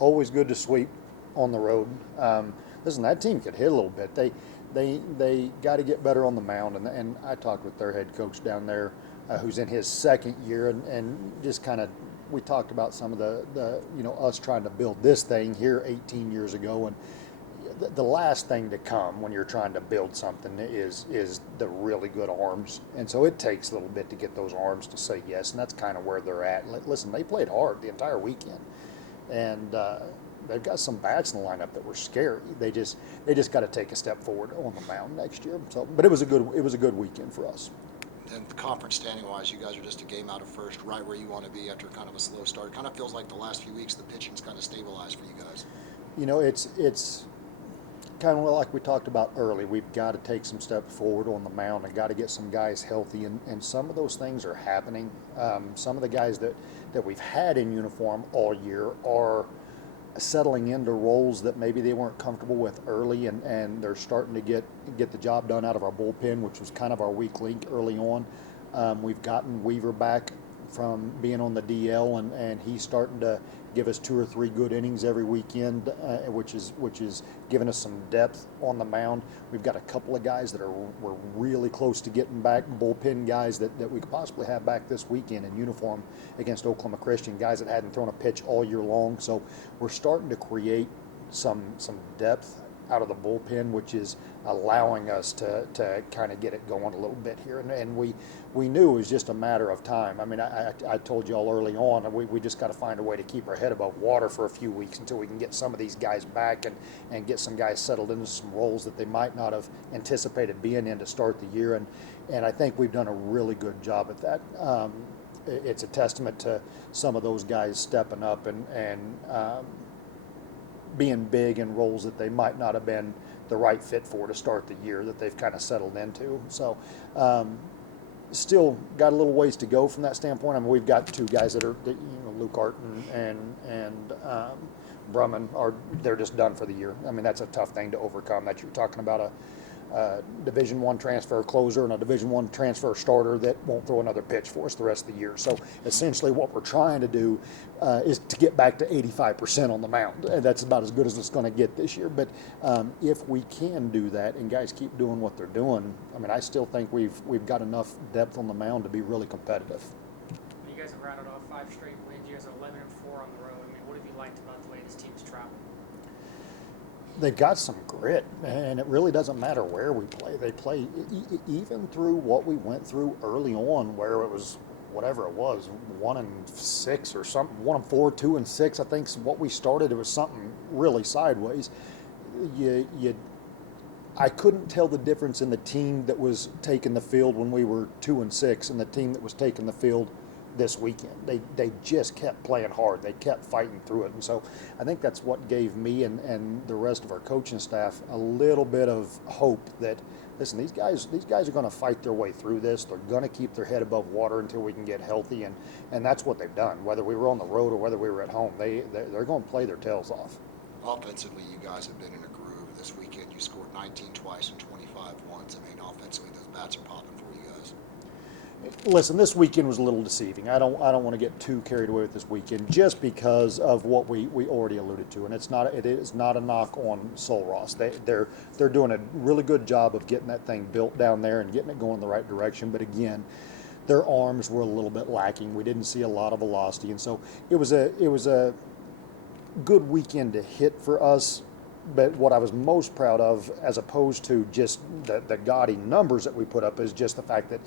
always good to sweep on the road. Listen, that team could hit a little bit. They got to get better on the mound, and I talked with their head coach down there, who's in his second year, and just kind of we talked about some of the us trying to build this thing here 18 years ago, and the last thing to come when you're trying to build something is the really good arms, and so it takes a little bit to get those arms to say yes, and that's kind of where they're at. Listen, they played hard the entire weekend, and they've got some bats in the lineup that were scary. They just got to take a step forward on the mound next year. So, but it was a good weekend for us. And the conference standing-wise, you guys are just a game out of first, right where you want to be after kind of a slow start. It kind of feels like the last few weeks the pitching's kind of stabilized for you guys. It's kind of like we talked about early. We've got to take some steps forward on the mound and got to get some guys healthy, and some of those things are happening. Some of the guys that we've had in uniform all year are settling into roles that maybe they weren't comfortable with early, and they're starting to get the job done out of our bullpen, which was kind of our weak link early on. We've gotten Weaver back from being on the DL, and he's starting to give us 2 or 3 good innings every weekend, which is giving us some depth on the mound. We've got a couple of guys that we're really close to getting back, bullpen guys that we could possibly have back this weekend in uniform against Oklahoma Christian, guys that hadn't thrown a pitch all year long. So we're starting to create some depth out of the bullpen, which is allowing us to kind of get it going a little bit here. And we knew it was just a matter of time. I mean, I told you all early on, we just got to find a way to keep our head above water for a few weeks until we can get some of these guys back and get some guys settled into some roles that they might not have anticipated being in to start the year. And I think we've done a really good job at that. It's a testament to some of those guys stepping up and being big in roles that they might not have been the right fit for to start the year, that they've kind of settled into. So still got a little ways to go from that standpoint. I mean, we've got 2 guys that Luke Art and Brumman they're just done for the year. I mean, that's a tough thing to overcome. That you're talking about a Division I transfer closer and a Division I transfer starter that won't throw another pitch for us the rest of the year. So essentially what we're trying to do is to get back to 85% on the mound. And that's about as good as it's going to get this year. But if we can do that and guys keep doing what they're doing, I mean, I still think we've got enough depth on the mound to be really competitive. You guys have rounded off 5 straight wins. You guys are 11-4 on the road. I mean, what have you liked about the way this team's traveled? They've got some grit, and it really doesn't matter where we play. They play even through what we went through early on, where it was whatever it was, 1-6 or something, 1-4, 2-6. I think what we started, it was something really sideways. I couldn't tell the difference in the team that was taking the field when we were 2-6 and the team that was taking the field this weekend. They just kept playing hard. They kept fighting through it. And so I think that's what gave me and the rest of our coaching staff a little bit of hope that, listen, these guys are going to fight their way through this. They're going to keep their head above water until we can get healthy. And that's what they've done. Whether we were on the road or whether we were at home, they're going to play their tails off. Offensively, you guys have been in a groove. This weekend you scored 19 twice and 25 once. I mean, offensively, those bats are popping for you guys. Listen, this weekend was a little deceiving. I don't want to get too carried away with this weekend just because of what we already alluded to, and it is not a knock on Sul Ross. They're doing a really good job of getting that thing built down there and getting it going the right direction. But again, their arms were a little bit lacking. We didn't see a lot of velocity, and so it was a good weekend to hit for us. But what I was most proud of, as opposed to just the gaudy numbers that we put up, is just the fact that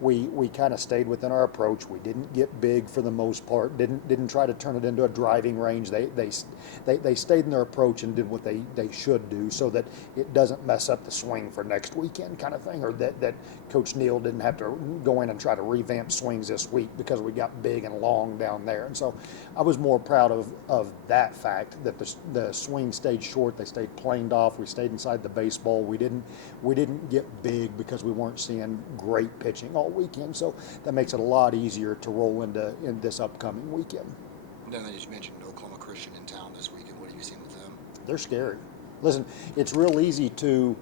we kind of stayed within our approach. We didn't get big for the most part. Didn't try to turn it into a driving range. They stayed in their approach and did what they should do, so that it doesn't mess up the swing for next weekend, kind of thing, or that Coach Neal didn't have to go in and try to revamp swings this week because we got big and long down there. And so I was more proud of that fact, that the swing stayed short. They stayed planed off. We stayed inside the baseball. We didn't get big because we weren't seeing great pitching all weekend. So that makes it a lot easier to roll in this upcoming weekend. And then they just mentioned Oklahoma Christian in town this weekend. What have you seen with them? They're scary. Listen, it's real easy to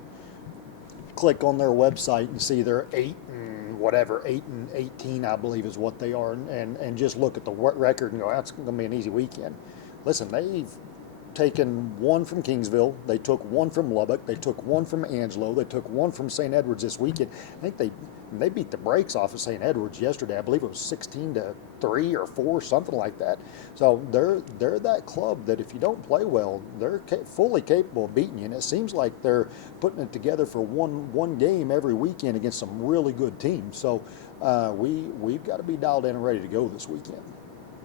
click on their website and see they're 8-18, I believe is what they are, and just look at the record and go, that's going to be an easy weekend. Listen, taken one from Kingsville. They took one from Lubbock. They took one from Angelo. They took one from St. Edwards this weekend. I think they beat the brakes off of St. Edwards yesterday. I believe it was 16-3 or 4, something like that. So they're that club that if you don't play well, they're fully capable of beating you. And it seems like they're putting it together for one game every weekend against some really good teams. So we've got to be dialed in and ready to go this weekend.